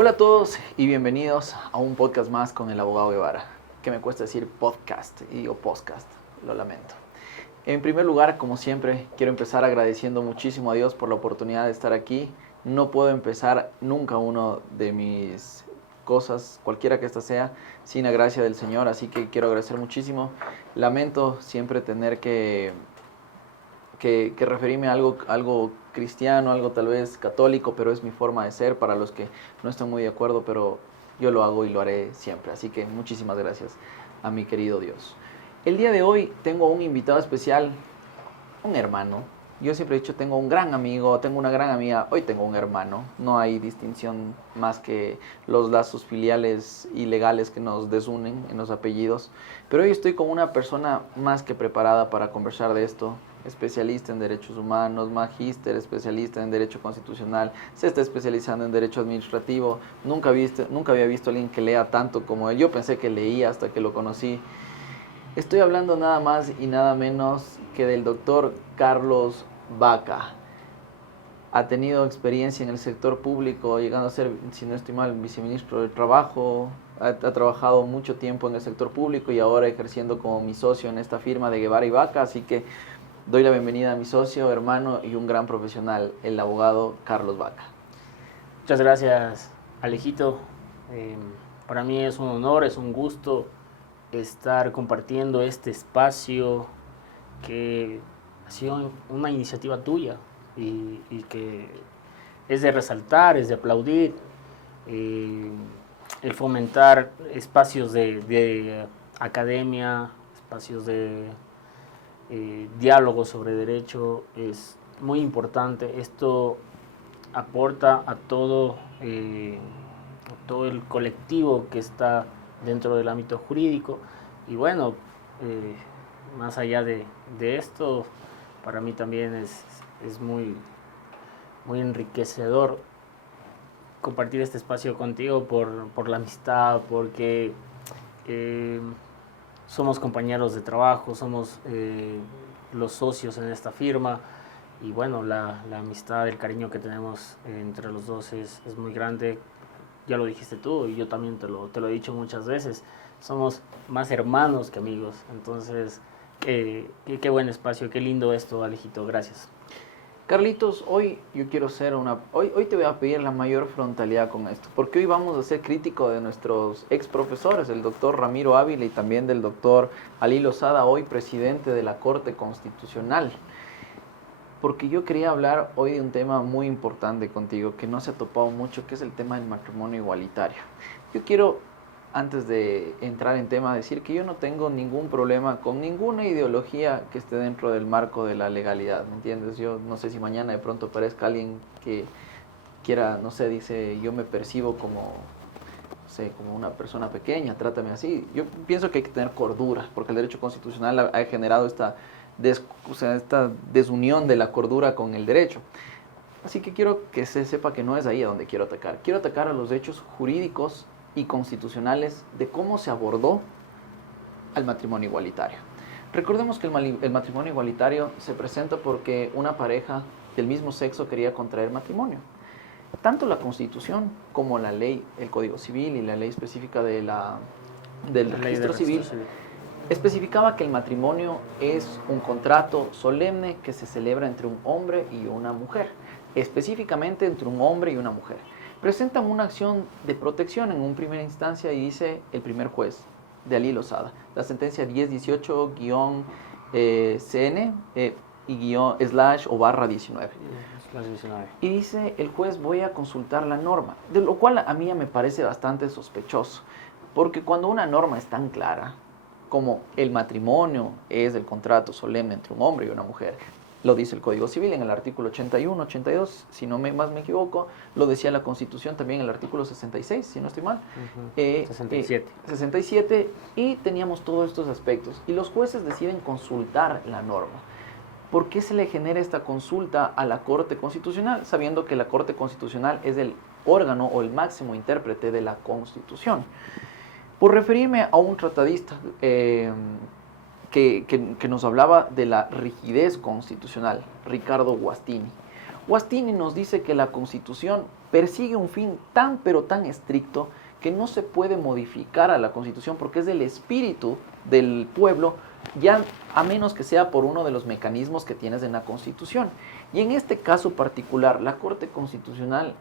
Hola a todos y bienvenidos a un podcast más con el abogado Guevara, que me cuesta decir podcast y digo podcast, lo lamento. En primer lugar, como siempre, quiero empezar agradeciendo muchísimo a Dios por la oportunidad de estar aquí. No puedo empezar nunca uno de mis cosas, cualquiera que ésta sea, sin la gracia del Señor, así que quiero agradecer muchísimo. Lamento siempre tener que referirme a algo cristiano, algo tal vez católico, pero es mi forma de ser. Para los que no están muy de acuerdo, pero yo lo hago y lo haré siempre. Así que muchísimas gracias a mi querido Dios. El día de hoy tengo un invitado especial, un hermano. Yo siempre he dicho, tengo un gran amigo, tengo una gran amiga, hoy tengo un hermano. No hay distinción más que los lazos filiales y legales que nos desunen en los apellidos. Pero hoy estoy con una persona más que preparada para conversar de esto. Especialista en derechos humanos, magíster, especialista en derecho constitucional, se está especializando en derecho administrativo. Nunca había visto a alguien que lea tanto como él. Yo pensé que leía hasta que lo conocí. Estoy hablando nada más y nada menos que del doctor Carlos Baca. Ha tenido experiencia en el sector público, llegando a ser, si no estoy mal, viceministro del Trabajo. Ha trabajado mucho tiempo en el sector público y ahora ejerciendo como mi socio en esta firma de Guevara y Baca. Así que doy la bienvenida a mi socio, hermano y un gran profesional, el abogado Carlos Baca. Muchas gracias, Alejito. Para mí es un honor, es un gusto estar compartiendo este espacio que ha sido una iniciativa tuya y que es de resaltar, es de aplaudir, el fomentar espacios de academia, espacios de diálogo sobre derecho es muy importante. Esto aporta a todo el colectivo que está dentro del ámbito jurídico y bueno, más allá de esto, para mí también es muy enriquecedor compartir este espacio contigo por la amistad, porque somos compañeros de trabajo, somos los socios en esta firma y bueno, la amistad, el cariño que tenemos entre los dos es muy grande. Ya lo dijiste tú y yo también te lo he dicho muchas veces. Somos más hermanos que amigos. Entonces, qué buen espacio, qué lindo esto, Alejito. Gracias. Carlitos, hoy yo quiero ser hoy te voy a pedir la mayor frontalidad con esto, porque hoy vamos a ser crítico de nuestros ex profesores, el doctor Ramiro Ávila y también del doctor Ali Lozada, hoy presidente de la Corte Constitucional. Porque yo quería hablar hoy de un tema muy importante contigo, que no se ha topado mucho, que es el tema del matrimonio igualitario. Yo quiero, antes de entrar en tema, decir que yo no tengo ningún problema con ninguna ideología que esté dentro del marco de la legalidad, ¿me entiendes? Yo no sé si mañana de pronto aparezca alguien que quiera, no sé, dice, yo me percibo como, no sé, como una persona pequeña, trátame así. Yo pienso que hay que tener cordura, porque el derecho constitucional ha generado esta desunión de la cordura con el derecho. Así que quiero que se sepa que no es ahí a donde quiero atacar. Quiero atacar a los hechos jurídicos y constitucionales de cómo se abordó al matrimonio igualitario. Recordemos que el matrimonio igualitario se presenta porque una pareja del mismo sexo quería contraer matrimonio. Tanto la Constitución como la ley, el Código Civil y la ley específica del registro civil especificaba que el matrimonio es un contrato solemne que se celebra entre un hombre y una mujer, específicamente entre un hombre y una mujer. Presentan una acción de protección en una primera instancia y dice el primer juez de Ali Lozada, la sentencia 1018-CN y /19. Y dice el juez, voy a consultar la norma, de lo cual a mí me parece bastante sospechoso, porque cuando una norma es tan clara, como el matrimonio es el contrato solemne entre un hombre y una mujer, lo dice el Código Civil en el artículo 81, 82, si no me equivoco, lo decía la Constitución también en el artículo 66, si no estoy mal. 67, y teníamos todos estos aspectos, y los jueces deciden consultar la norma. ¿Por qué se le genera esta consulta a la Corte Constitucional, sabiendo que la Corte Constitucional es el órgano o el máximo intérprete de la Constitución? Por referirme a un tratadista que nos hablaba de la rigidez constitucional, Ricardo Guastini. Guastini nos dice que la Constitución persigue un fin tan pero tan estricto que no se puede modificar a la Constitución porque es del espíritu del pueblo, ya a menos que sea por uno de los mecanismos que tienes en la Constitución. Y en este caso particular, la Corte Constitucional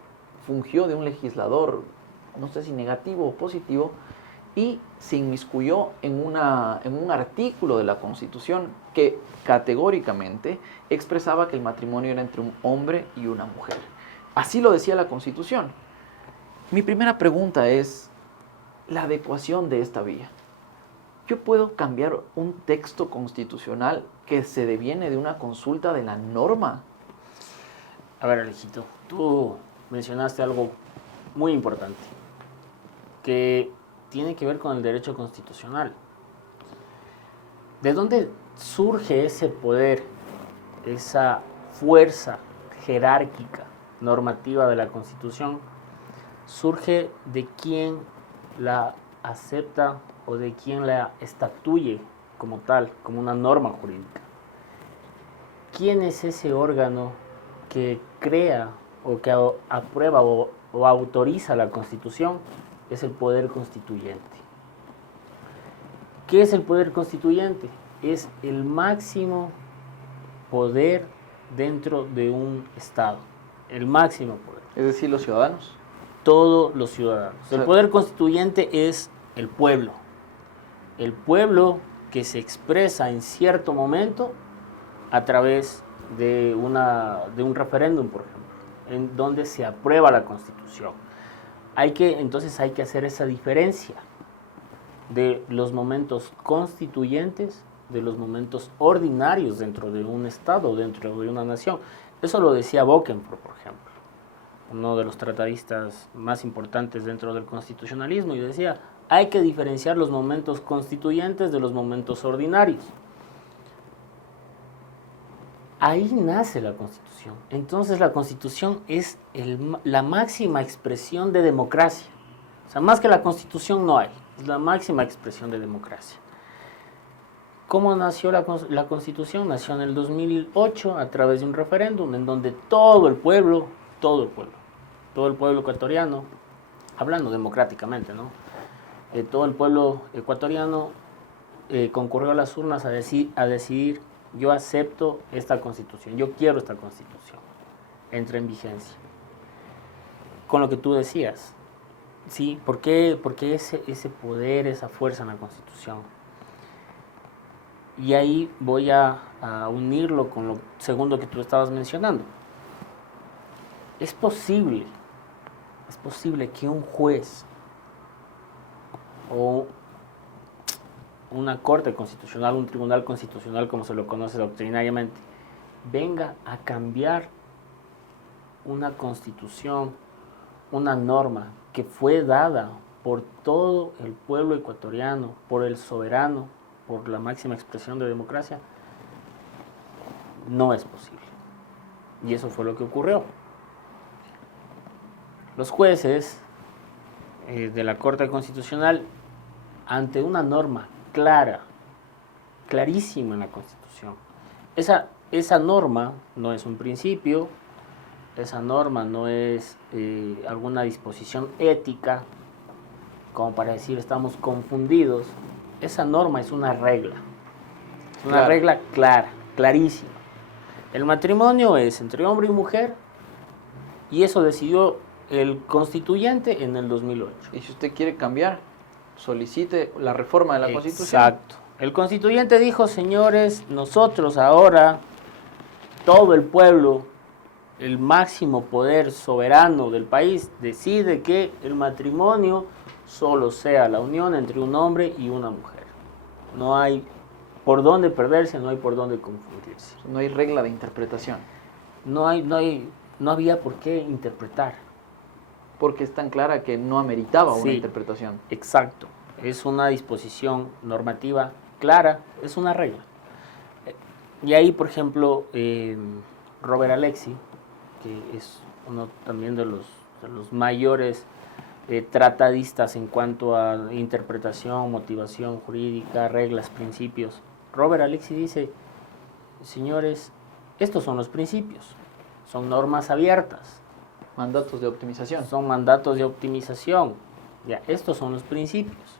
fungió de un legislador, no sé si negativo o positivo, y se inmiscuyó en un artículo de la Constitución que categóricamente expresaba que el matrimonio era entre un hombre y una mujer. Así lo decía la Constitución. Mi primera pregunta es la adecuación de esta vía. ¿Yo puedo cambiar un texto constitucional que se deviene de una consulta de la norma? A ver, Alejito, tú mencionaste algo muy importante, que tiene que ver con el derecho constitucional. ¿De dónde surge ese poder, esa fuerza jerárquica normativa de la Constitución? Surge de quien la acepta o de quien la estatuye como tal, como una norma jurídica. ¿Quién es ese órgano que crea o que aprueba o autoriza la Constitución? Es el poder constituyente. ¿Qué es el poder constituyente? Es el máximo poder dentro de un Estado, el máximo poder. Es decir, los ciudadanos. Todos los ciudadanos. El poder constituyente es el pueblo que se expresa en cierto momento a través de un referéndum, por ejemplo, en donde se aprueba la Constitución. Entonces hay que hacer esa diferencia de los momentos constituyentes, de los momentos ordinarios dentro de un Estado, dentro de una nación. Eso lo decía Bokenford, por ejemplo, uno de los tratadistas más importantes dentro del constitucionalismo, y decía, hay que diferenciar los momentos constituyentes de los momentos ordinarios. Ahí nace la Constitución. Entonces la Constitución es la máxima expresión de democracia. O sea, más que la Constitución no hay. Es la máxima expresión de democracia. ¿Cómo nació la Constitución? Nació en el 2008 a través de un referéndum en donde todo el pueblo ecuatoriano, hablando democráticamente, ¿no? Todo el pueblo ecuatoriano concurrió a las urnas a decidir: yo acepto esta Constitución, yo quiero esta Constitución, entra en vigencia. Con lo que tú decías, ¿sí? ¿Por qué ese poder, esa fuerza en la Constitución? Y ahí voy a unirlo con lo segundo que tú estabas mencionando. Es posible que un juez o una corte constitucional, un tribunal constitucional, como se lo conoce doctrinariamente, venga a cambiar una constitución, una norma que fue dada por todo el pueblo ecuatoriano, por el soberano, por la máxima expresión de democracia. No es posible. Y eso fue lo que ocurrió. Los jueces de la Corte Constitucional, ante una norma clarísima en la Constitución. Esa norma no es un principio, esa norma no es alguna disposición ética, como para decir estamos confundidos. Esa norma es una regla, regla clara, clarísima. El matrimonio es entre hombre y mujer, y eso decidió el constituyente en el 2008. Y si usted quiere cambiar, solicite la reforma de la Constitución. Exacto. El constituyente dijo: señores, nosotros ahora, todo el pueblo, el máximo poder soberano del país, decide que el matrimonio solo sea la unión entre un hombre y una mujer. No hay por dónde perderse, no hay por dónde confundirse. No hay regla de interpretación. No había por qué interpretar. Porque es tan clara que no ameritaba una interpretación. Exacto. Es una disposición normativa clara, es una regla. Y ahí, por ejemplo, Robert Alexy, que es uno también de los mayores tratadistas en cuanto a interpretación, motivación jurídica, reglas, principios. Robert Alexy dice: señores, estos son los principios. son normas abiertas. Mandatos de optimización. Son mandatos de optimización. Ya, estos son los principios.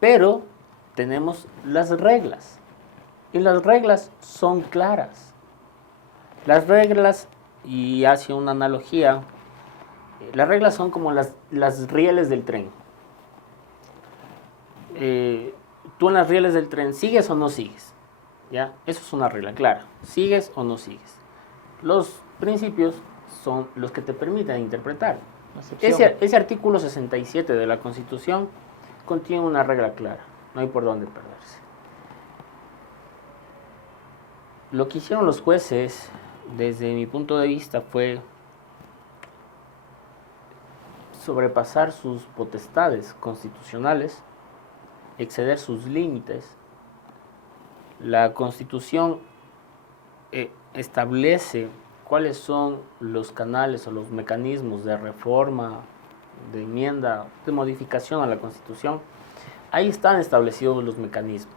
Pero tenemos las reglas. Y las reglas son claras. Las reglas, y hace una analogía, las reglas son como las rieles del tren. Tú en las rieles del tren, ¿sigues o no sigues? ¿Ya? Eso es una regla clara. ¿Sigues o no sigues? Los principios son los que te permiten interpretar. Ese artículo 67 de la Constitución contiene una regla clara. No hay por dónde perderse. Lo que hicieron los jueces, desde mi punto de vista, fue sobrepasar sus potestades constitucionales, exceder sus límites. La Constitución establece cuáles son los canales o los mecanismos de reforma, de enmienda, de modificación a la Constitución. Ahí están establecidos los mecanismos.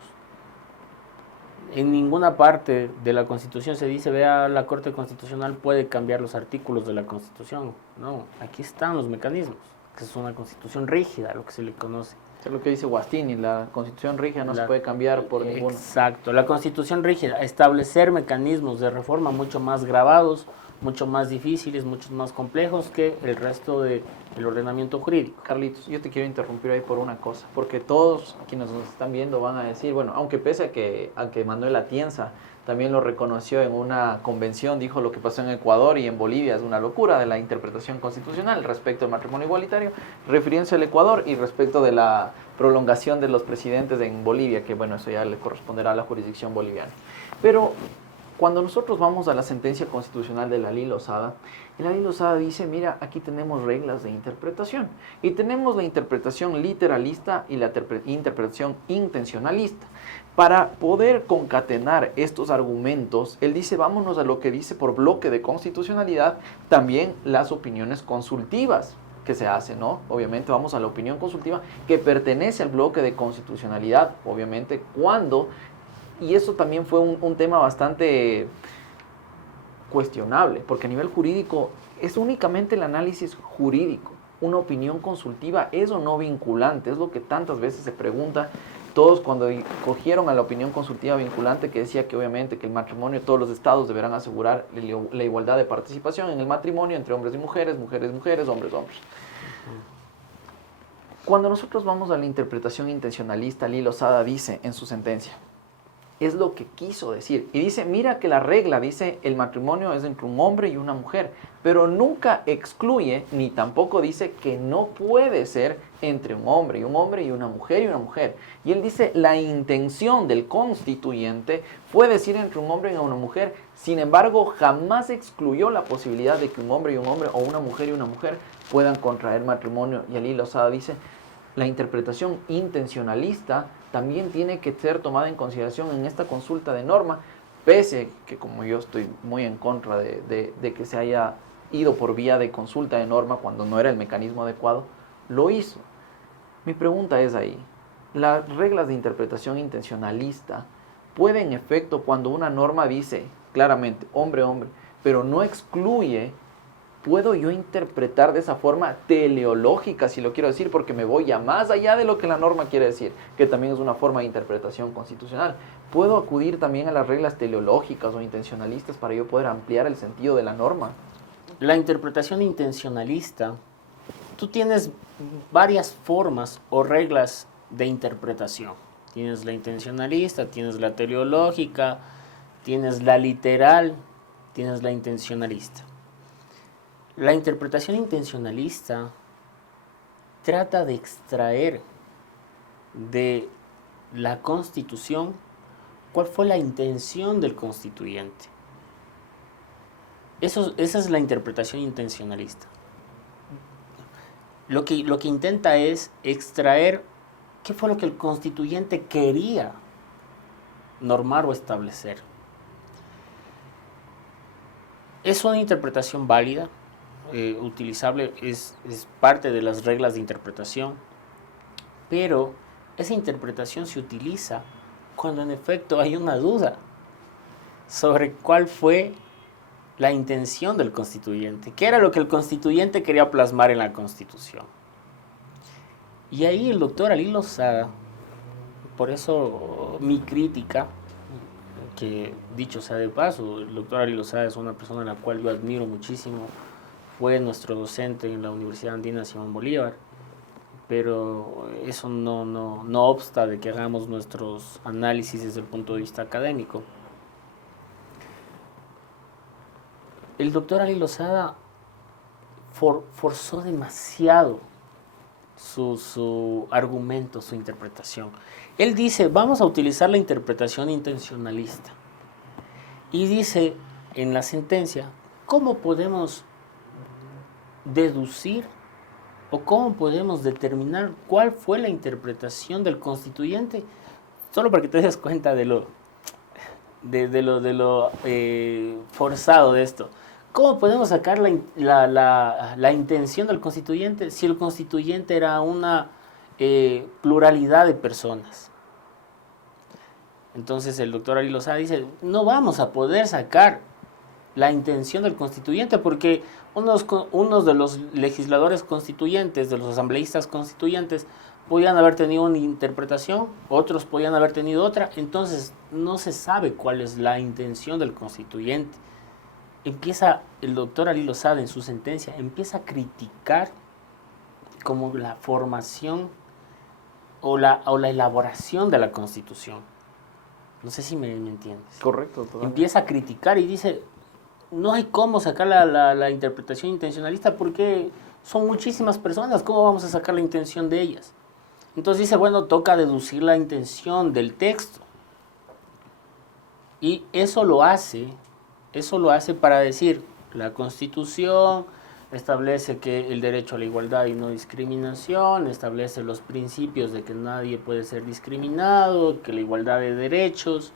En ninguna parte de la Constitución se dice, vea, la Corte Constitucional puede cambiar los artículos de la Constitución. No, aquí están los mecanismos, que es una Constitución rígida, lo que se le conoce. Es lo que dice Guastini, la Constitución rígida no se puede cambiar por ninguno. Exacto, la Constitución rígida, establecer mecanismos de reforma mucho más grabados, mucho más difíciles, mucho más complejos que el resto del ordenamiento jurídico. Carlitos, yo te quiero interrumpir ahí por una cosa, porque todos quienes nos están viendo van a decir, bueno, aunque pese a que Manuel Atienza también lo reconoció en una convención, dijo lo que pasó en Ecuador y en Bolivia es una locura de la interpretación constitucional respecto al matrimonio igualitario, refiriéndose al Ecuador y respecto de la prolongación de los presidentes en Bolivia, que bueno, eso ya le corresponderá a la jurisdicción boliviana. Pero cuando nosotros vamos a la sentencia constitucional de la Ley Lozada, la Ley Lozada dice, mira, aquí tenemos reglas de interpretación. Y tenemos la interpretación literalista y la interpretación intencionalista. Para poder concatenar estos argumentos, él dice, vámonos a lo que dice por bloque de constitucionalidad, también las opiniones consultivas que se hacen, ¿no? Obviamente vamos a la opinión consultiva que pertenece al bloque de constitucionalidad, obviamente, cuando... Y eso también fue un tema bastante cuestionable, porque a nivel jurídico es únicamente el análisis jurídico. Una opinión consultiva es o no vinculante, es lo que tantas veces se pregunta. Todos cuando cogieron a la opinión consultiva vinculante, que decía que obviamente que el matrimonio, todos los estados deberán asegurar la igualdad de participación en el matrimonio entre hombres y mujeres, mujeres, mujeres, hombres, hombres. Cuando nosotros vamos a la interpretación intencionalista, Ley Lozada dice en su sentencia, es lo que quiso decir. Y dice, mira que la regla dice el matrimonio es entre un hombre y una mujer, pero nunca excluye ni tampoco dice que no puede ser entre un hombre y una mujer y una mujer. Y él dice, la intención del constituyente fue decir entre un hombre y una mujer, sin embargo, jamás excluyó la posibilidad de que un hombre y un hombre o una mujer y una mujer puedan contraer matrimonio. Y Ley Lozada dice, la interpretación intencionalista también tiene que ser tomada en consideración en esta consulta de norma, pese que como yo estoy muy en contra de que se haya ido por vía de consulta de norma cuando no era el mecanismo adecuado, lo hizo. Mi pregunta es ahí, las reglas de interpretación intencionalista pueden en efecto cuando una norma dice claramente hombre, hombre, pero no excluye. ¿Puedo yo interpretar de esa forma teleológica, si lo quiero decir, porque me voy ya más allá de lo que la norma quiere decir, que también es una forma de interpretación constitucional? ¿Puedo acudir también a las reglas teleológicas o intencionalistas para yo poder ampliar el sentido de la norma? La interpretación intencionalista, tú tienes varias formas o reglas de interpretación. Tienes la intencionalista, tienes la teleológica, tienes la literal, tienes la intencionalista. La interpretación intencionalista trata de extraer de la Constitución cuál fue la intención del constituyente. Esa es la interpretación intencionalista. Lo que intenta es extraer qué fue lo que el constituyente quería normar o establecer. Es una interpretación válida, utilizable, es parte de las reglas de interpretación, pero esa interpretación se utiliza cuando en efecto hay una duda sobre cuál fue la intención del constituyente, qué era lo que el constituyente quería plasmar en la Constitución. Y ahí el doctor Ali Lozada, por eso mi crítica, que dicho sea de paso, el doctor Ali Lozada es una persona a la cual yo admiro muchísimo, fue nuestro docente en la Universidad Andina Simón Bolívar, pero eso no obsta de que hagamos nuestros análisis desde el punto de vista académico. El doctor Ali Lozada forzó demasiado su argumento, su interpretación. Él dice, vamos a utilizar la interpretación intencionalista. Y dice en la sentencia, ¿cómo podemos deducir o cómo podemos determinar cuál fue la interpretación del constituyente? Solo para que te des cuenta de lo forzado de esto. ¿Cómo podemos sacar la intención del constituyente si el constituyente era una pluralidad de personas? Entonces el doctor Ali Lozada dice, no vamos a poder sacar la intención del constituyente porque unos de los legisladores constituyentes, de los asambleístas constituyentes, podían haber tenido una interpretación, otros podían haber tenido otra, entonces no se sabe cuál es la intención del constituyente. Empieza el doctor Ali Lozada en su sentencia, empieza a criticar como la formación o la elaboración de la Constitución. No sé si me entiendes. Correcto. Totalmente. Empieza a criticar y dice, no hay cómo sacar la interpretación intencionalista porque son muchísimas personas, ¿cómo vamos a sacar la intención de ellas? Entonces dice, bueno, toca deducir la intención del texto. Y eso lo hace para decir, la Constitución establece que el derecho a la igualdad y no discriminación, establece los principios de que nadie puede ser discriminado, que la igualdad de derechos,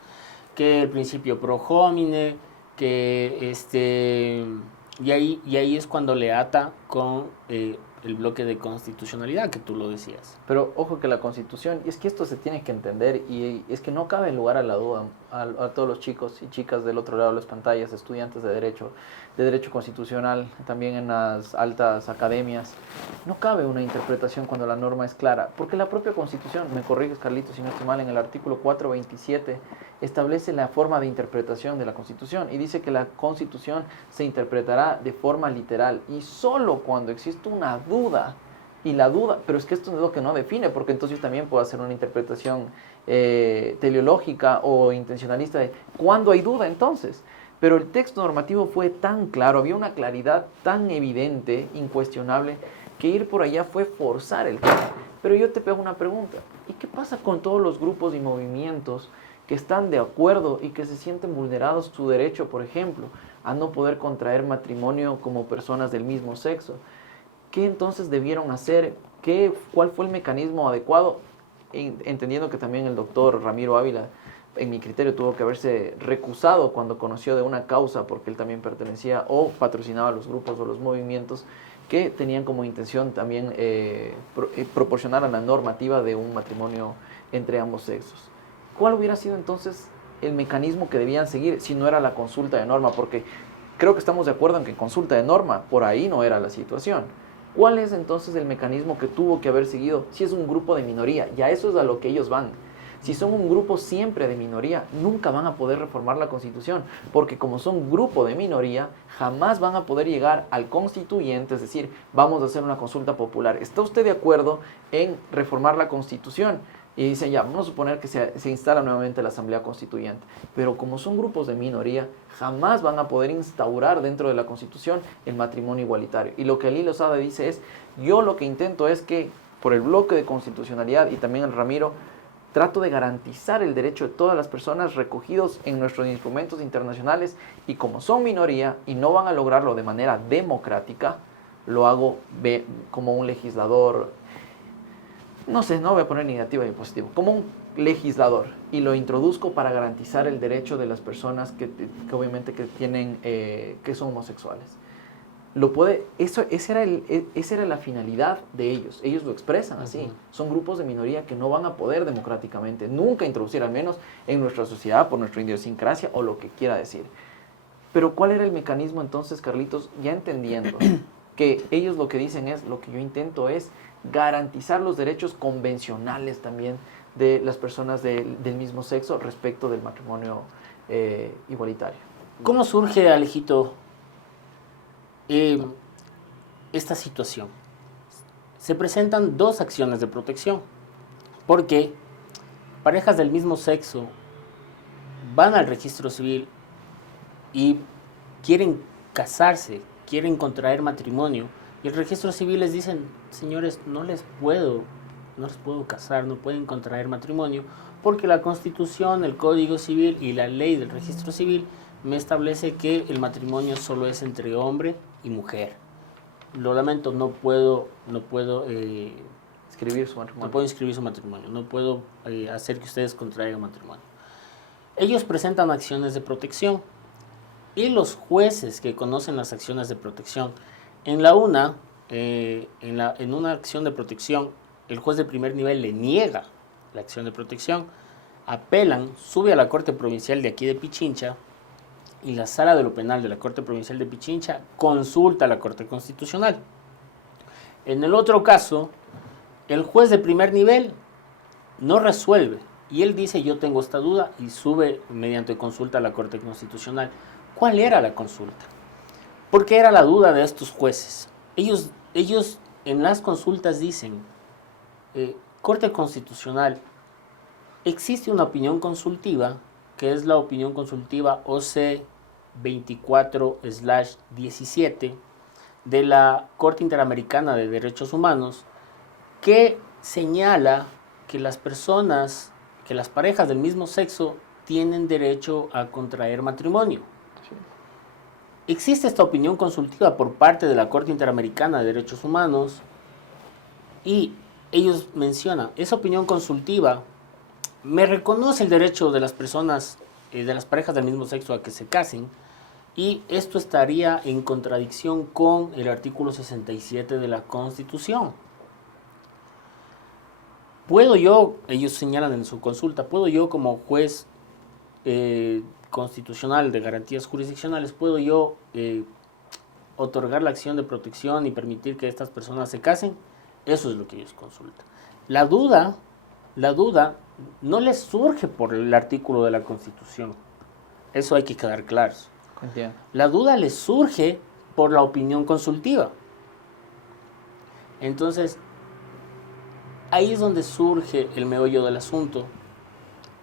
que el principio pro homine, que y ahí es cuando le ata con el bloque de constitucionalidad que tú lo decías. Pero ojo que la Constitución, y es que esto se tiene que entender y es que no cabe lugar a la duda a todos los chicos y chicas del otro lado de las pantallas, estudiantes de derecho constitucional, también en las altas academias, no cabe una interpretación cuando la norma es clara, porque la propia Constitución, me corriges Carlitos si no estoy mal, en el artículo 427 establece la forma de interpretación de la Constitución y dice que la Constitución se interpretará de forma literal y solo cuando existe una duda, y la duda, pero es que esto es lo que no define, porque entonces también puedo hacer una interpretación teleológica o intencionalista de cuándo hay duda entonces. Pero el texto normativo fue tan claro, había una claridad tan evidente, incuestionable, que ir por allá fue forzar el tema. Pero yo te pego una pregunta, ¿y qué pasa con todos los grupos y movimientos que están de acuerdo y que se sienten vulnerados su derecho, por ejemplo, a no poder contraer matrimonio como personas del mismo sexo? ¿Qué entonces debieron hacer? ¿Cuál fue el mecanismo adecuado? Entendiendo que también el doctor Ramiro Ávila, en mi criterio, tuvo que haberse recusado cuando conoció de una causa, porque él también pertenecía o patrocinaba los grupos o los movimientos que tenían como intención también proporcionar a la normativa de un matrimonio entre ambos sexos. ¿Cuál hubiera sido entonces el mecanismo que debían seguir si no era la consulta de norma? Porque creo que estamos de acuerdo en que consulta de norma, por ahí no era la situación. ¿Cuál es entonces el mecanismo que tuvo que haber seguido si es un grupo de minoría? Y a eso es a lo que ellos van. Si son un grupo siempre de minoría, nunca van a poder reformar la Constitución, porque como son grupo de minoría, jamás van a poder llegar al constituyente, es decir, vamos a hacer una consulta popular. ¿Está usted de acuerdo en reformar la Constitución? Y dicen, ya, vamos a suponer que se instala nuevamente la Asamblea Constituyente. Pero como son grupos de minoría, jamás van a poder instaurar dentro de la Constitución el matrimonio igualitario. Y lo que Ali Lozada dice es, yo lo que intento es que, por el bloque de constitucionalidad y también el Ramiro, trato de garantizar el derecho de todas las personas recogidos en nuestros instrumentos internacionales y como son minoría y no van a lograrlo de manera democrática, lo hago como un legislador, no sé, no voy a poner ni negativo ni positivo, como un legislador y lo introduzco para garantizar el derecho de las personas que obviamente que son homosexuales. Esa era la finalidad de ellos lo expresan así, son grupos de minoría que no van a poder democráticamente nunca introducir, al menos en nuestra sociedad, por nuestra idiosincrasia o lo que quiera decir. Pero ¿cuál era el mecanismo entonces, Carlitos? Ya entendiendo que ellos lo que dicen es, lo que yo intento es garantizar los derechos convencionales también de las personas del mismo sexo respecto del matrimonio igualitario. ¿Cómo surge, Alejito, esta situación? Se presentan dos acciones de protección, porque parejas del mismo sexo van al registro civil y quieren casarse, quieren contraer matrimonio, y el registro civil les dicen, señores, no les puedo casar, no pueden contraer matrimonio, porque la Constitución, el Código Civil y la ley del registro civil me establece que el matrimonio solo es entre hombre y mujer. Lo lamento, no puedo Escribir su matrimonio. no puedo inscribir su matrimonio, no puedo hacer que ustedes contraigan matrimonio. Ellos presentan acciones de protección y los jueces que conocen las acciones de protección, en una acción de protección, el juez de primer nivel le niega la acción de protección, apelan, sube a la Corte Provincial de aquí de Pichincha y la Sala de lo Penal de la Corte Provincial de Pichincha consulta a la Corte Constitucional. En el otro caso, el juez de primer nivel no resuelve y él dice yo tengo esta duda y sube mediante consulta a la Corte Constitucional. ¿Cuál era la consulta? ¿Por qué era la duda de estos jueces? Ellos en las consultas dicen, Corte Constitucional, existe una opinión consultiva que es la opinión consultiva OC 24/17 de la Corte Interamericana de Derechos Humanos, que señala que las parejas del mismo sexo tienen derecho a contraer matrimonio. Sí. Existe esta opinión consultiva por parte de la Corte Interamericana de Derechos Humanos y ellos mencionan, esa opinión consultiva me reconoce el derecho de las personas, de las parejas del mismo sexo a que se casen, y esto estaría en contradicción con el artículo 67 de la Constitución. ¿Puedo yo, ellos señalan en su consulta, puedo yo como juez constitucional de garantías jurisdiccionales, puedo yo otorgar la acción de protección y permitir que estas personas se casen? Eso es lo que ellos consultan. La duda no les surge por el artículo de la Constitución. Eso hay que quedar claros. Entiendo. La duda les surge por la opinión consultiva. Entonces, ahí es donde surge el meollo del asunto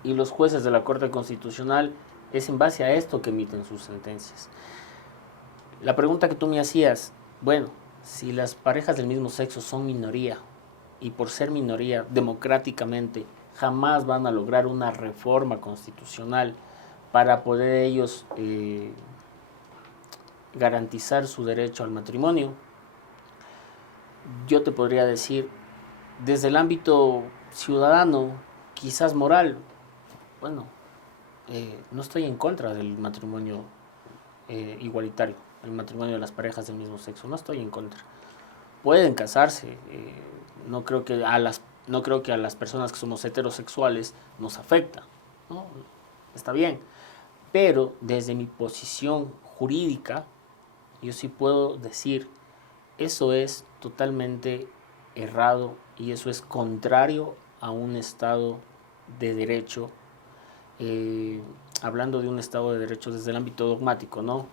y los jueces de la Corte Constitucional es en base a esto que emiten sus sentencias. La pregunta que tú me hacías, bueno, si las parejas del mismo sexo son minoría y por ser minoría democráticamente jamás van a lograr una reforma constitucional para poder ellos garantizar su derecho al matrimonio, yo te podría decir, desde el ámbito ciudadano, quizás moral, bueno, no estoy en contra del matrimonio igualitario, el matrimonio de las parejas del mismo sexo, no estoy en contra. Pueden casarse, no creo que a las personas que somos heterosexuales nos afecta, ¿no? Está bien, pero desde mi posición jurídica, yo sí puedo decir, eso es totalmente errado y eso es contrario a un Estado de Derecho, hablando de un Estado de Derecho desde el ámbito dogmático, ¿no?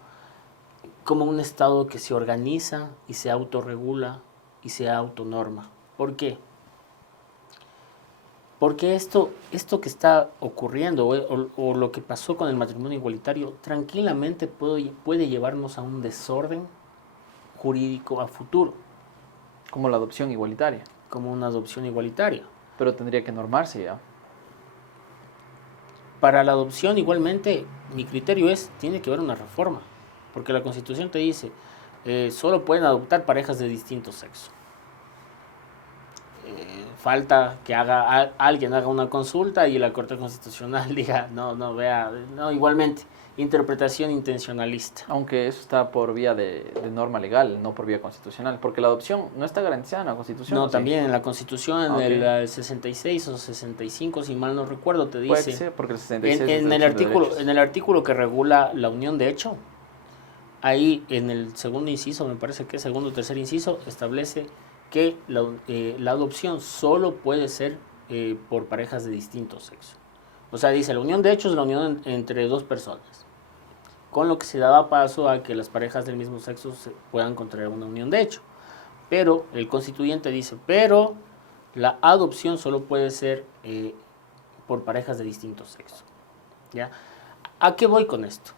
Como un Estado que se organiza y se autorregula y se autonorma. ¿Por qué? Porque esto que está ocurriendo o lo que pasó con el matrimonio igualitario tranquilamente puede llevarnos a un desorden jurídico a futuro. Como la adopción igualitaria. Como una adopción igualitaria. Pero tendría que normarse ya. Para la adopción igualmente mi criterio tiene que haber una reforma. Porque la Constitución te dice, solo pueden adoptar parejas de distinto sexo. Falta que alguien haga una consulta y la Corte Constitucional diga, no, igualmente, interpretación intencionalista. Aunque eso está por vía de norma legal, no por vía constitucional, porque la adopción no está garantizada en la Constitución. No, ¿sí? También en la Constitución, Okay. el 66 o 65, si mal no recuerdo, te dice... Puede ser, porque el 66 en el artículo que regula la unión de hecho, ahí en el segundo inciso, me parece que segundo o tercer inciso, establece que la adopción solo puede ser por parejas de distinto sexo. O sea, dice, la unión de hecho es la unión entre dos personas, con lo que se daba paso a que las parejas del mismo sexo puedan contraer una unión de hecho. Pero el constituyente dice, pero la adopción solo puede ser por parejas de distinto sexo. ¿Ya? ¿A qué voy con esto?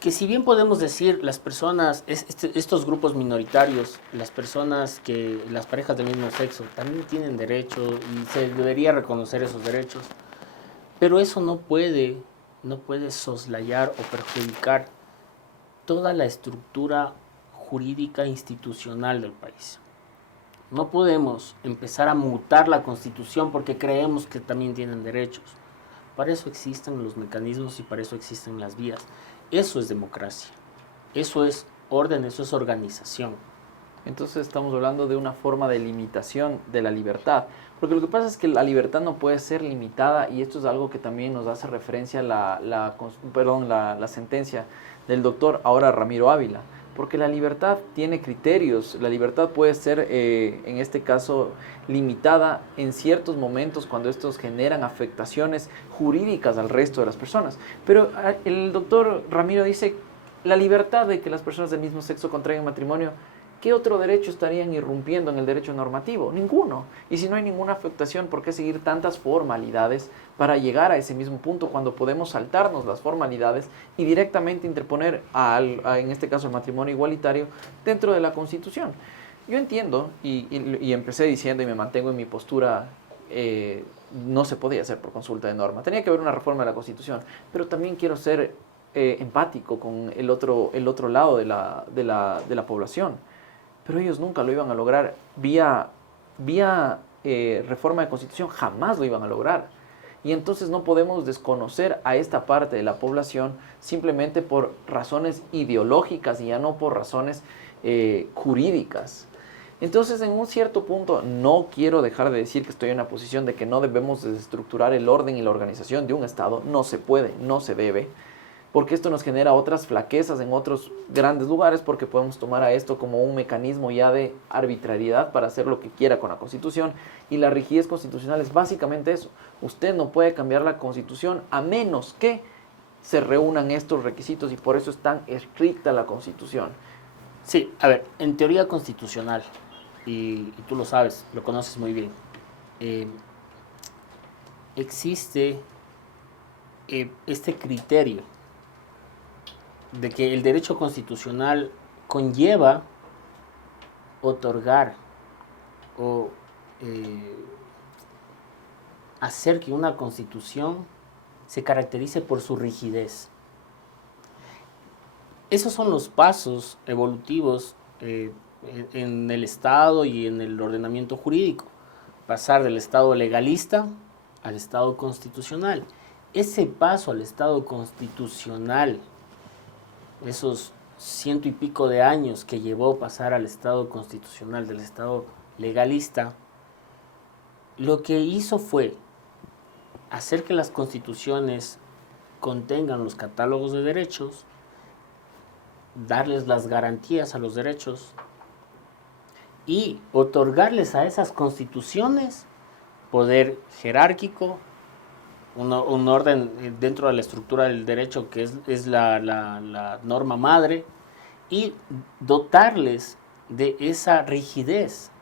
Que si bien podemos decir las personas, estos grupos minoritarios, las parejas del mismo sexo también tienen derecho y se debería reconocer esos derechos, pero eso no puede soslayar o perjudicar toda la estructura jurídica institucional del país. No podemos empezar a mutar la Constitución porque creemos que también tienen derechos. Para eso existen los mecanismos y para eso existen las vías. Eso es democracia. Eso es orden, eso es organización. Entonces estamos hablando de una forma de limitación de la libertad. Porque lo que pasa es que la libertad no puede ser limitada, y esto es algo que también nos hace referencia la sentencia del doctor ahora Ramiro Ávila. Porque la libertad tiene criterios, la libertad puede ser, en este caso, limitada en ciertos momentos cuando estos generan afectaciones jurídicas al resto de las personas. Pero el doctor Ramiro dice, la libertad de que las personas del mismo sexo contraigan matrimonio, ¿qué otro derecho estarían irrumpiendo en el derecho normativo? Ninguno. Y si no hay ninguna afectación, ¿por qué seguir tantas formalidades para llegar a ese mismo punto cuando podemos saltarnos las formalidades y directamente interponer, en este caso, el matrimonio igualitario dentro de la Constitución? Yo entiendo, y empecé diciendo y me mantengo en mi postura, no se podía hacer por consulta de norma. Tenía que haber una reforma de la Constitución, pero también quiero ser empático con el otro lado de la población. Pero ellos nunca lo iban a lograr vía reforma de Constitución, jamás lo iban a lograr. Y entonces no podemos desconocer a esta parte de la población simplemente por razones ideológicas y ya no por razones jurídicas. Entonces, en un cierto punto, no quiero dejar de decir que estoy en una posición de que no debemos desestructurar el orden y la organización de un Estado. No se puede, no se debe, porque esto nos genera otras flaquezas en otros grandes lugares, porque podemos tomar a esto como un mecanismo ya de arbitrariedad para hacer lo que quiera con la Constitución, y la rigidez constitucional es básicamente eso. Usted no puede cambiar la Constitución a menos que se reúnan estos requisitos, y por eso es tan estricta la Constitución. Sí, a ver, en teoría constitucional, y tú lo sabes, lo conoces muy bien, existe este criterio de que el derecho constitucional conlleva otorgar o hacer que una constitución se caracterice por su rigidez. Esos son los pasos evolutivos en el Estado y en el ordenamiento jurídico. Pasar del Estado legalista al Estado constitucional. Ese paso al Estado constitucional, esos 100 y pico de años que llevó pasar al Estado constitucional del Estado legalista, lo que hizo fue hacer que las constituciones contengan los catálogos de derechos, darles las garantías a los derechos y otorgarles a esas constituciones poder jerárquico, un orden dentro de la estructura del derecho que es la norma madre, y dotarles de esa rigidez.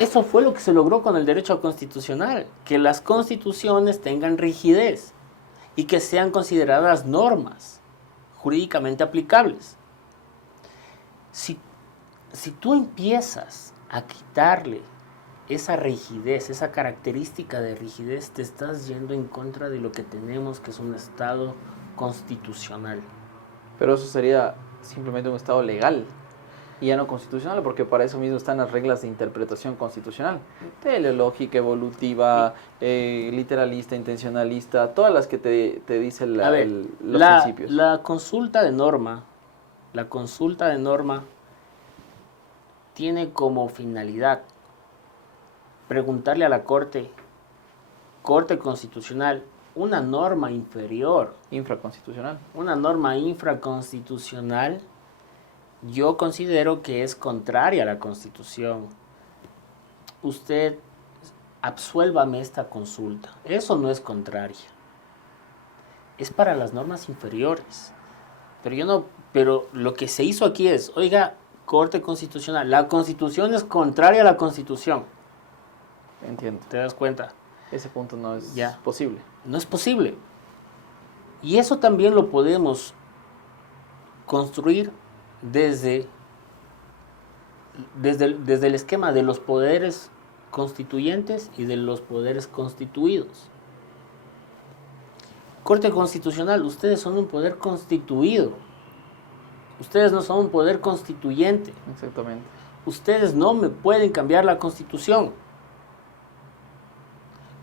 Eso fue lo que se logró con el derecho constitucional, que las constituciones tengan rigidez y que sean consideradas normas jurídicamente aplicables. Si tú empiezas a quitarle esa rigidez, esa característica de rigidez, te estás yendo en contra de lo que tenemos, que es un Estado constitucional. Pero eso sería simplemente un Estado legal y ya no constitucional, porque para eso mismo están las reglas de interpretación constitucional: teleológica, evolutiva, literalista, intencionalista, todas las que te dicen los principios. La consulta de norma tiene como finalidad preguntarle a la Corte Constitucional una norma inferior, Infraconstitucional. una norma infraconstitucional, yo considero que es contraria a la Constitución. Usted absuélvame esta consulta. Eso no es contraria. Es para las normas inferiores. Pero lo que se hizo aquí es, oiga, Corte Constitucional, la Constitución es contraria a la Constitución. Entiendo. ¿Te das cuenta? Ese punto no es Ya. posible. No es posible. Y eso también lo podemos construir desde el esquema de los poderes constituyentes y de los poderes constituidos. Corte Constitucional, ustedes son un poder constituido. Ustedes no son un poder constituyente. Exactamente. Ustedes no me pueden cambiar la Constitución.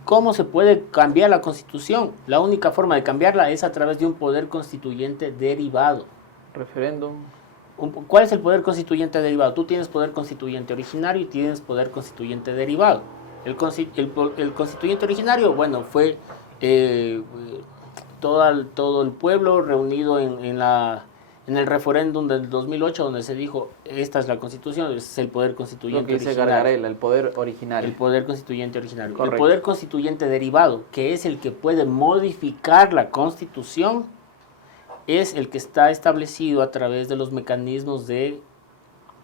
¿Cómo se puede cambiar la Constitución? La única forma de cambiarla es a través de un poder constituyente derivado. Referéndum. ¿Cuál es el poder constituyente derivado? Tú tienes poder constituyente originario y tienes poder constituyente derivado. El constituyente originario, bueno, fue todo el pueblo reunido en el referéndum del 2008, donde se dijo, esta es la Constitución, es el poder constituyente Lo que dice originario. Gargarella, el poder originario. El poder constituyente originario. Correcto. El poder constituyente derivado, que es el que puede modificar la Constitución, es el que está establecido a través de los mecanismos de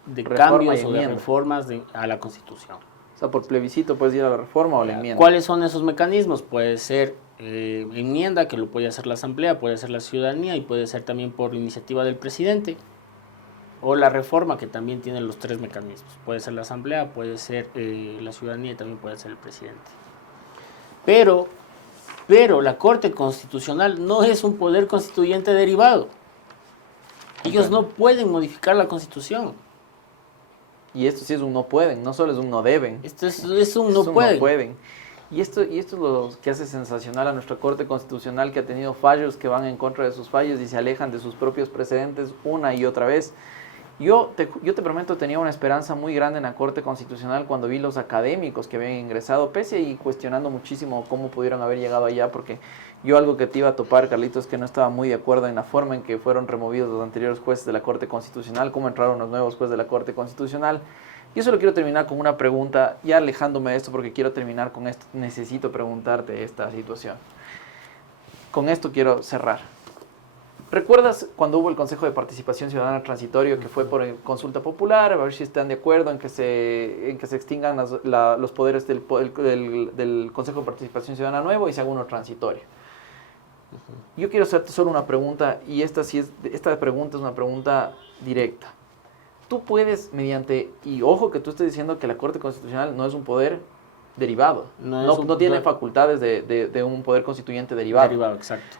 Reforma cambios y o de enmienda. reformas a la Constitución. O sea, por plebiscito puedes ir a la reforma o la enmienda. ¿Cuáles son esos mecanismos? Puede ser enmienda, que lo puede hacer la Asamblea, puede ser la ciudadanía y puede ser también por iniciativa del presidente. O la reforma, que también tiene los tres mecanismos. Puede ser la Asamblea, puede ser la ciudadanía y también puede ser el presidente. Pero la Corte Constitucional no es un poder constituyente derivado. Ellos no pueden modificar la Constitución. Y esto sí es un no pueden, no solo es un no deben. Esto es un no Es un pueden. no pueden. Y esto es lo que hace sensacional a nuestra Corte Constitucional, que ha tenido fallos que van en contra de sus fallos y se alejan de sus propios precedentes una y otra vez. Yo te prometo, tenía una esperanza muy grande en la Corte Constitucional cuando vi los académicos que habían ingresado, pese y cuestionando muchísimo cómo pudieron haber llegado allá, porque yo algo que te iba a topar, Carlitos, que no estaba muy de acuerdo en la forma en que fueron removidos los anteriores jueces de la Corte Constitucional, cómo entraron los nuevos jueces de la Corte Constitucional. Yo solo quiero terminar con una pregunta, ya alejándome de esto porque quiero terminar con esto, necesito preguntarte esta situación. Con esto quiero cerrar. ¿Recuerdas cuando hubo el Consejo de Participación Ciudadana Transitorio, que fue por consulta popular, a ver si están de acuerdo en que se extingan los poderes del Consejo de Participación Ciudadana nuevo y se haga uno transitorio? Yo quiero hacerte solo una pregunta, y esta pregunta es una pregunta directa. Tú puedes, y ojo que tú estés diciendo que la Corte Constitucional no es un poder derivado, no tiene facultades de un poder constituyente derivado. Derivado, exacto.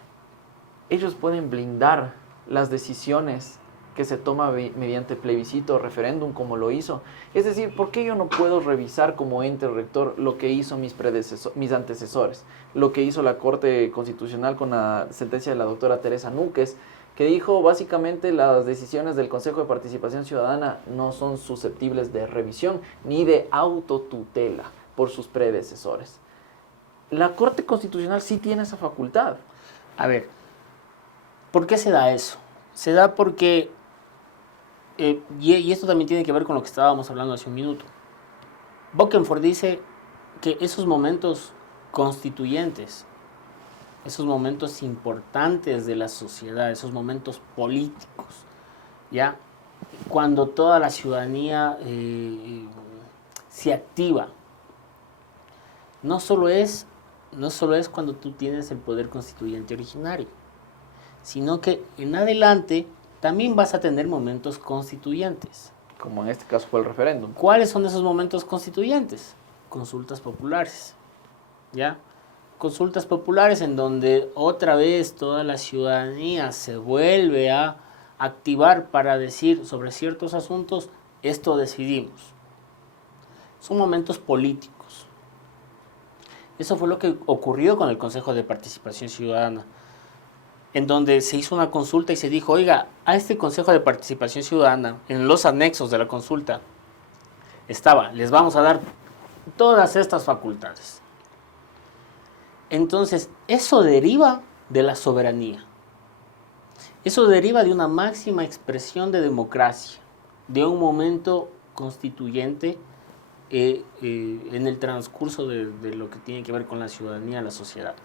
Ellos pueden blindar las decisiones que se toman mediante plebiscito o referéndum, como lo hizo. Es decir, ¿por qué yo no puedo revisar como ente rector lo que hizo mis antecesores? Lo que hizo la Corte Constitucional con la sentencia de la doctora Teresa Núquez, que dijo básicamente las decisiones del Consejo de Participación Ciudadana no son susceptibles de revisión ni de autotutela por sus predecesores. La Corte Constitucional sí tiene esa facultad. A ver, ¿por qué se da eso? Se da porque, y esto también tiene que ver con lo que estábamos hablando hace un minuto. Bokenford dice que esos momentos constituyentes, esos momentos importantes de la sociedad, esos momentos políticos, ¿ya? Cuando toda la ciudadanía se activa, no solo es cuando tú tienes el poder constituyente originario, sino que en adelante también vas a tener momentos constituyentes. Como en este caso fue el referéndum. ¿Cuáles son esos momentos constituyentes? Consultas populares, ¿ya? Consultas populares en donde otra vez toda la ciudadanía se vuelve a activar para decir sobre ciertos asuntos, esto decidimos. Son momentos políticos. Eso fue lo que ocurrió con el Consejo de Participación Ciudadana, en donde se hizo una consulta y se dijo, oiga, a este Consejo de Participación Ciudadana, en los anexos de la consulta, les vamos a dar todas estas facultades. Entonces, eso deriva de la soberanía. Eso deriva de una máxima expresión de democracia, de un momento constituyente en el transcurso de lo que tiene que ver con la ciudadanía, la sociedad.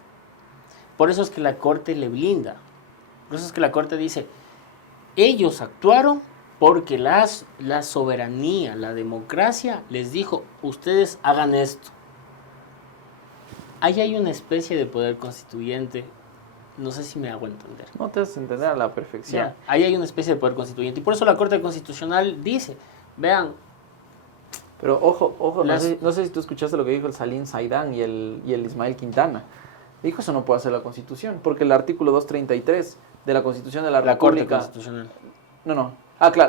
Por eso es que la Corte le blinda. Por eso es que la Corte dice, ellos actuaron porque la soberanía, la democracia les dijo, ustedes hagan esto. Ahí hay una especie de poder constituyente, no sé si me hago entender. No te haces entender a la perfección. Ahí hay una especie de poder constituyente. Y por eso la Corte Constitucional dice, vean. Pero ojo, no sé si tú escuchaste lo que dijo el Salim Saidán y el Ismael Quintana. Dijo, eso no puede hacer la Constitución, porque el artículo 233 de la Constitución de la República... La Corte Constitucional.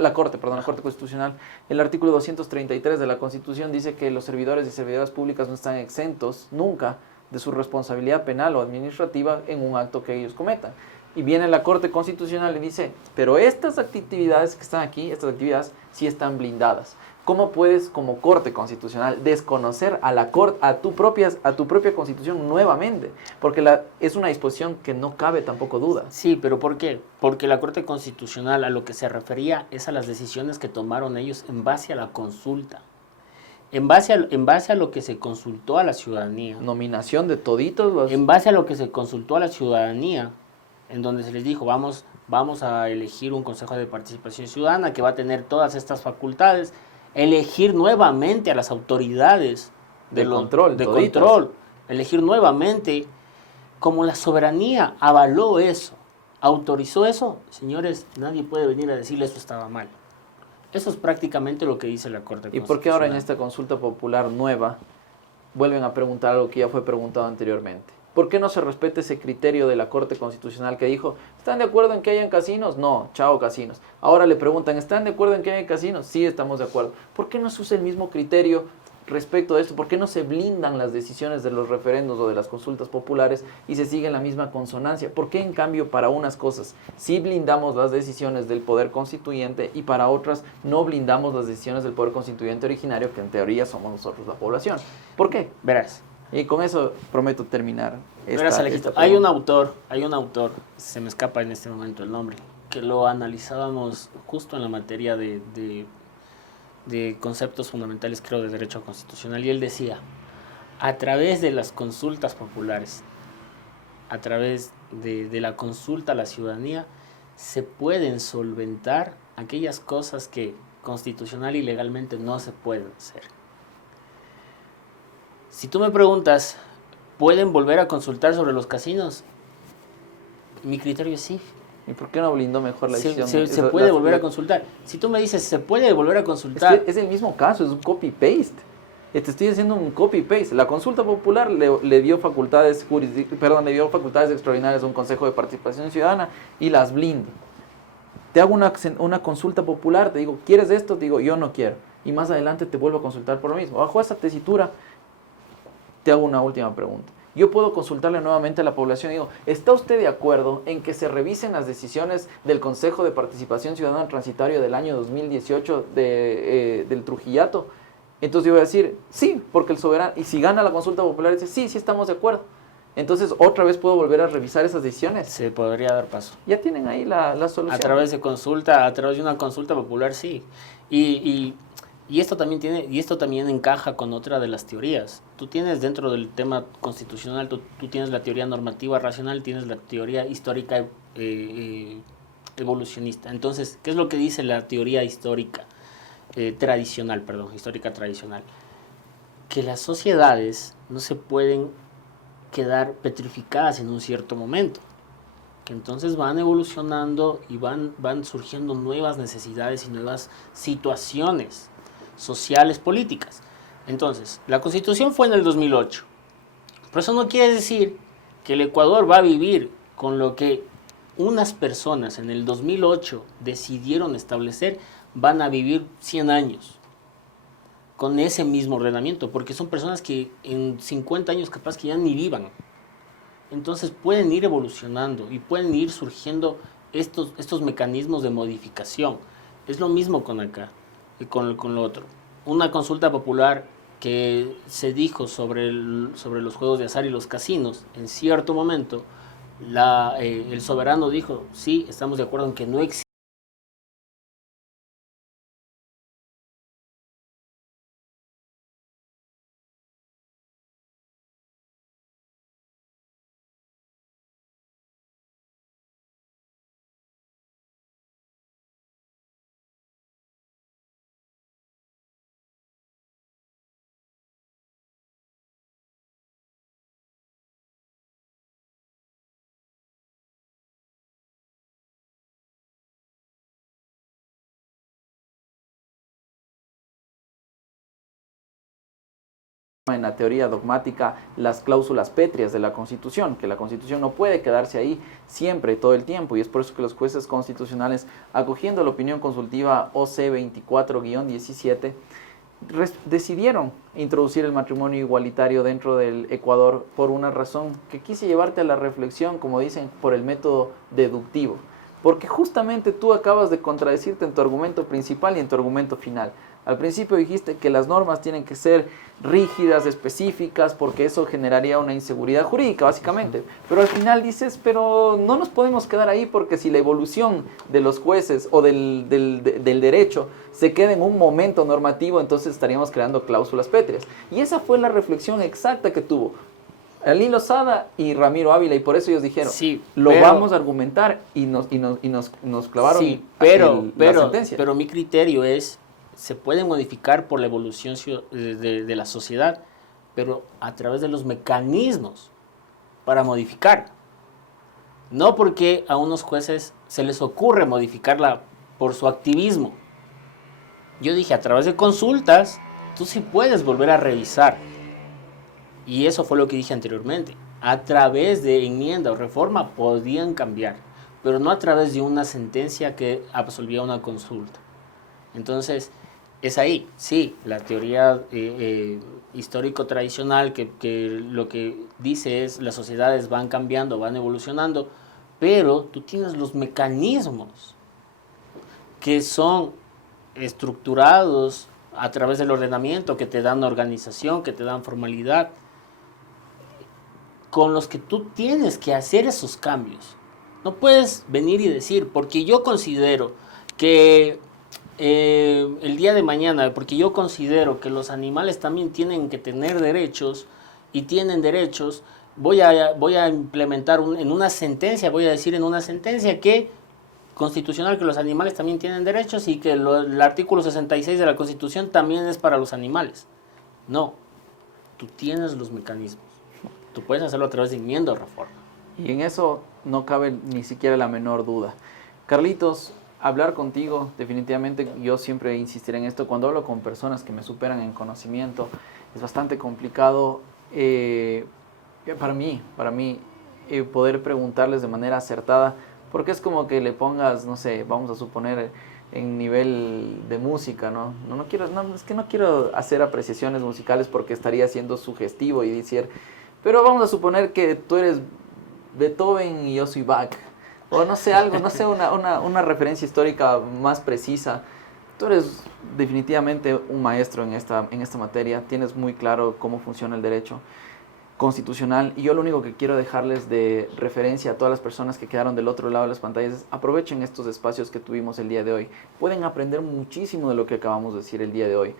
La Corte Constitucional. El artículo 233 de la Constitución dice que los servidores y servidoras públicas no están exentos nunca de su responsabilidad penal o administrativa en un acto que ellos cometan. Y viene la Corte Constitucional y dice, pero estas actividades que están aquí, estas actividades sí están blindadas. ¿Cómo puedes, como Corte Constitucional, desconocer a tu propia Constitución nuevamente? Porque es una disposición que no cabe tampoco duda. Sí, pero ¿por qué? Porque la Corte Constitucional a lo que se refería es a las decisiones que tomaron ellos en base a la consulta. En base a lo que se consultó a la ciudadanía. Nominación de toditos. En base a lo que se consultó a la ciudadanía, en donde se les dijo, vamos a elegir un Consejo de Participación Ciudadana que va a tener todas estas facultades, elegir nuevamente a las autoridades de control, elegir nuevamente, como la soberanía avaló eso, autorizó eso, señores, nadie puede venir a decirle eso estaba mal. Eso es prácticamente lo que dice la Corte Constitucional. ¿Y por qué ahora en esta consulta popular nueva vuelven a preguntar algo que ya fue preguntado anteriormente? ¿Por qué no se respeta ese criterio de la Corte Constitucional que dijo, ¿están de acuerdo en que hayan casinos? No, chao casinos. Ahora le preguntan, ¿están de acuerdo en que hayan casinos? Sí, estamos de acuerdo. ¿Por qué no se usa el mismo criterio respecto a esto? ¿Por qué no se blindan las decisiones de los referendos o de las consultas populares y se sigue la misma consonancia? ¿Por qué en cambio para unas cosas sí blindamos las decisiones del poder constituyente y para otras no blindamos las decisiones del poder constituyente originario, que en teoría somos nosotros la población? ¿Por qué? Verás. Y con eso prometo terminar. Hay un autor, se me escapa en este momento el nombre, que lo analizábamos justo en la materia de conceptos fundamentales, creo, de derecho constitucional, y él decía, a través de las consultas populares, a través de la consulta a la ciudadanía, se pueden solventar aquellas cosas que constitucional y legalmente no se pueden hacer. Si tú me preguntas, ¿pueden volver a consultar sobre los casinos? Mi criterio es sí. ¿Y por qué no blindó mejor la decisión? Se puede volver a consultar. Si tú me dices, ¿se puede volver a consultar? Es el mismo caso, es un copy-paste. Te estoy haciendo un copy-paste. La consulta popular le dio facultades extraordinarias a un Consejo de Participación Ciudadana y las blindo. Te hago una consulta popular, te digo, ¿quieres esto? Te digo, yo no quiero. Y más adelante te vuelvo a consultar por lo mismo. Bajo esa tesitura, te hago una última pregunta. Yo puedo consultarle nuevamente a la población y digo, ¿está usted de acuerdo en que se revisen las decisiones del Consejo de Participación Ciudadana Transitorio del año 2018 del Trujillato? Entonces yo voy a decir, sí, porque el soberano, y si gana la consulta popular, dice, sí, estamos de acuerdo. Entonces, ¿otra vez puedo volver a revisar esas decisiones? Se podría dar paso. Ya tienen ahí la solución. A través de una consulta popular, sí. Y esto también encaja con otra de las teorías. Tú tienes dentro del tema constitucional, tú tienes la teoría normativa racional, tienes la teoría histórica evolucionista. Entonces, ¿qué es lo que dice la teoría histórica histórica tradicional? Que las sociedades no se pueden quedar petrificadas en un cierto momento. Que entonces van evolucionando y van surgiendo nuevas necesidades y nuevas situaciones sociales, políticas. Entonces, la Constitución fue en el 2008. Pero eso no quiere decir que el Ecuador va a vivir con lo que unas personas en el 2008 decidieron establecer, van a vivir 100 años con ese mismo ordenamiento, porque son personas que en 50 años capaz que ya ni vivan. Entonces pueden ir evolucionando y pueden ir surgiendo estos mecanismos de modificación. Es lo mismo con acá y con lo otro. Una consulta popular que se dijo sobre los juegos de azar y los casinos, en cierto momento, el soberano dijo, sí, estamos de acuerdo en que no existe en la teoría dogmática las cláusulas pétreas de la Constitución, que la Constitución no puede quedarse ahí siempre, todo el tiempo, y es por eso que los jueces constitucionales, acogiendo la opinión consultiva OC 24-17, decidieron introducir el matrimonio igualitario dentro del Ecuador por una razón que quise llevarte a la reflexión, como dicen, por el método deductivo. Porque justamente tú acabas de contradecirte en tu argumento principal y en tu argumento final. Al principio dijiste que las normas tienen que ser rígidas, específicas, porque eso generaría una inseguridad jurídica, básicamente. Pero al final dices, pero no nos podemos quedar ahí porque si la evolución de los jueces o del derecho se queda en un momento normativo, entonces estaríamos creando cláusulas pétreas. Y esa fue la reflexión exacta que tuvo Ali Lozada y Ramiro Ávila, y por eso ellos dijeron, sí, lo vamos a argumentar, y nos clavaron sí, la sentencia. Pero mi criterio es, se puede modificar por la evolución de la sociedad, pero a través de los mecanismos para modificar. No porque a unos jueces se les ocurre modificarla por su activismo. Yo dije, a través de consultas, tú sí puedes volver a revisar. Y eso fue lo que dije anteriormente. A través de enmienda o reforma podían cambiar, pero no a través de una sentencia que absolvía una consulta. Entonces, es ahí, sí, la teoría histórico-tradicional que lo que dice es las sociedades van cambiando, van evolucionando, pero tú tienes los mecanismos que son estructurados a través del ordenamiento, que te dan organización, que te dan formalidad, con los que tú tienes que hacer esos cambios. No puedes venir y decir, porque yo considero que el día de mañana, porque yo considero que los animales también tienen que tener derechos y tienen derechos, voy a implementar en una sentencia, voy a decir en una sentencia que constitucional que los animales también tienen derechos y que el artículo 66 de la Constitución también es para los animales. No, tú tienes los mecanismos. Tú puedes hacerlo a través de enmienda o reforma. Y en eso no cabe ni siquiera la menor duda. Carlitos, hablar contigo, definitivamente yo siempre insistiré en esto, cuando hablo con personas que me superan en conocimiento, es bastante complicado para mí poder preguntarles de manera acertada, porque es como que le pongas, no sé, vamos a suponer en nivel de música, ¿no? Es que no quiero hacer apreciaciones musicales porque estaría siendo sugestivo y decir, pero vamos a suponer que tú eres Beethoven y yo soy Bach, o no sé, algo, no sé, una referencia histórica más precisa. Tú eres definitivamente un maestro en esta materia, tienes muy claro cómo funciona el derecho constitucional, y yo lo único que quiero dejarles de referencia a todas las personas que quedaron del otro lado de las pantallas es aprovechen estos espacios que tuvimos el día de hoy. Pueden aprender muchísimo de lo que acabamos de decir el día de hoy.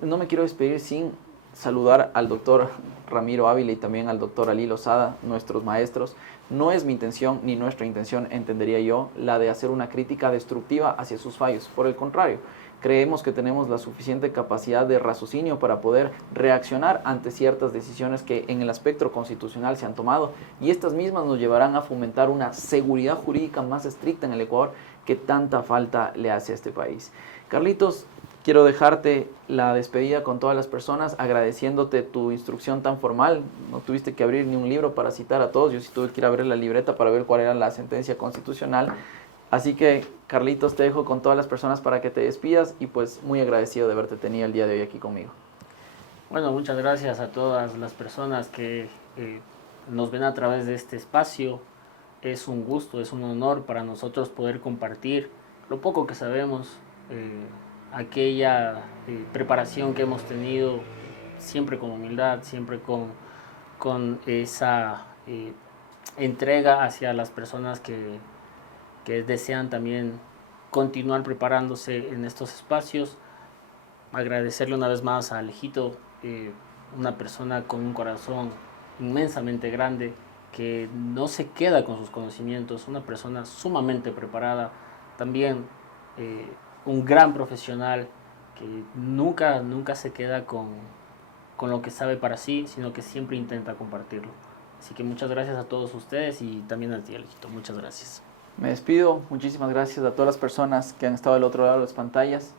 No me quiero despedir sin saludar al doctor Ramiro Ávila y también al doctor Ali Lozada, nuestros maestros. No es mi intención ni nuestra intención, entendería yo, la de hacer una crítica destructiva hacia sus fallos. Por el contrario, creemos que tenemos la suficiente capacidad de raciocinio para poder reaccionar ante ciertas decisiones que en el aspecto constitucional se han tomado, y estas mismas nos llevarán a fomentar una seguridad jurídica más estricta en el Ecuador que tanta falta le hace a este país. Carlitos, quiero dejarte la despedida con todas las personas, agradeciéndote tu instrucción tan formal. No tuviste que abrir ni un libro para citar a todos, yo sí tuve que ir a abrir la libreta para ver cuál era la sentencia constitucional. Así que, Carlitos, te dejo con todas las personas para que te despidas, y pues muy agradecido de haberte tenido el día de hoy aquí conmigo. Bueno, muchas gracias a todas las personas que nos ven a través de este espacio. Es un gusto, es un honor para nosotros poder compartir lo poco que sabemos, aquella preparación que hemos tenido siempre con humildad, siempre con esa entrega hacia las personas que desean también continuar preparándose en estos espacios. Agradecerle una vez más a Alejito, una persona con un corazón inmensamente grande, que no se queda con sus conocimientos, una persona sumamente preparada, también un gran profesional que nunca se queda con lo que sabe para sí, sino que siempre intenta compartirlo. Así que muchas gracias a todos ustedes y también a ti, Alejito. Muchas gracias. Me despido. Muchísimas gracias a todas las personas que han estado al otro lado de las pantallas.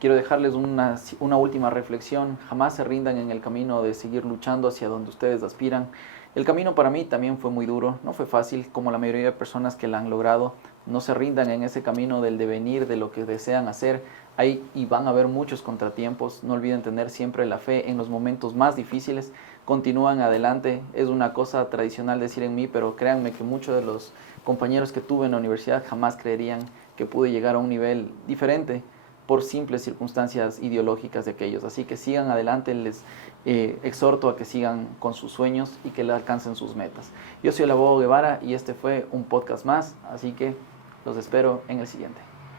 Quiero dejarles una última reflexión. Jamás se rindan en el camino de seguir luchando hacia donde ustedes aspiran. El camino para mí también fue muy duro, no fue fácil, como la mayoría de personas que la han logrado. No se rindan en ese camino del devenir, de lo que desean hacer. Hay y van a haber muchos contratiempos. No olviden tener siempre la fe en los momentos más difíciles. Continúan adelante. Es una cosa tradicional decir en mí, pero créanme que muchos de los compañeros que tuve en la universidad jamás creerían que pude llegar a un nivel diferente por simples circunstancias ideológicas de aquellos. Así que sigan adelante, les exhorto a que sigan con sus sueños y que le alcancen sus metas. Yo soy el abogado Guevara y este fue un podcast más, así que los espero en el siguiente.